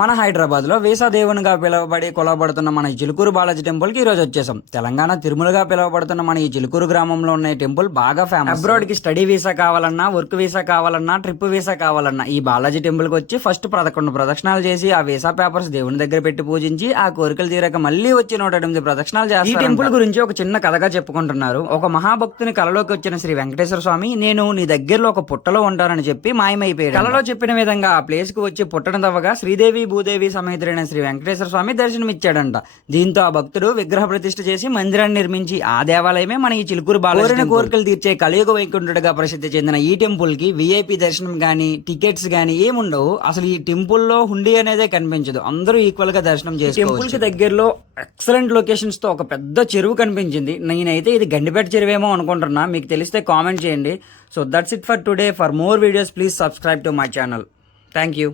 మన హైదరాబాద్లో వీసాదేవునిగా పిలువబడి కొలవబడుతున్న మన ఈ చిలుకూరు బాలాజీ టెంపుల్కి ఈరోజు వచ్చేసాం. తెలంగాణ తిరుమలగా పిలువబడుతున్న మన ఈ చిలుకూరు గ్రామంలో ఉన్న ఈ టెంపుల్ బాగా ఫేమస్. అబ్రాడ్కి స్టడీ వీసా కావాలన్నా, వర్క్ వీసా కావాలన్నా, ట్రిప్ వీసా కావాలన్నా ఈ బాలాజీ టెంపుల్కి వచ్చి ఫస్ట్ 11 ప్రదక్షిణాలు చేసి ఆ వీసా పేపర్స్ దేవుని దగ్గర పెట్టి పూజించి ఆ కోరికలు తీరాక మళ్ళీ వచ్చి 108 ప్రదక్షిణాలు చేస్తారు. ఈ టెంపుల్ గురించి ఒక చిన్న కథగా చెప్పుకుంటున్నారు. ఒక మహాభక్తుని కలలో వచ్చిన శ్రీ వెంకటేశ్వర స్వామి నేను నీ దగ్గరలో ఒక పుట్టలో ఉంటానని చెప్పి మాయమైపోయాడు. కలలో చెప్పిన విధంగా ఆ ప్లేస్ కు వచ్చి పుట్టడం తవ్వగా శ్రీదేవి భూదేవి సమేతుడైన శ్రీ వెంకటేశ్వర స్వామి దర్శనమిచ్చాడంట. దీంతో ఆ భక్తుడు విగ్రహ ప్రతిష్ఠ చేసి మందిరాన్ని నిర్మించి ఆ దేవాలయమే మన ఈ చిలుకూరు బాలాజీ కోరికలు తీర్చే కలియుగ వైకుంఠుడిగా ప్రసిద్ధి చెందిన ఈ టెంపుల్ కి విఐపి దర్శనం గానీ టికెట్స్ గానీ ఏముండవు. అసలు ఈ టెంపుల్ లో హుండీ అనేదే కనిపించదు. అందరూ ఈక్వల్ గా దర్శనం చేసి టెంపుల్ కి దగ్గరలో ఎక్సలెంట్ లొకేషన్స్ తో ఒక పెద్ద చెరువు కనిపించింది. నేనైతే ఇది గండిపేట చెరువేమో అనుకుంటున్నా. మీకు తెలిస్తే కామెంట్ చేయండి. So that's it for today. For more videos please subscribe to my channel. Thank you.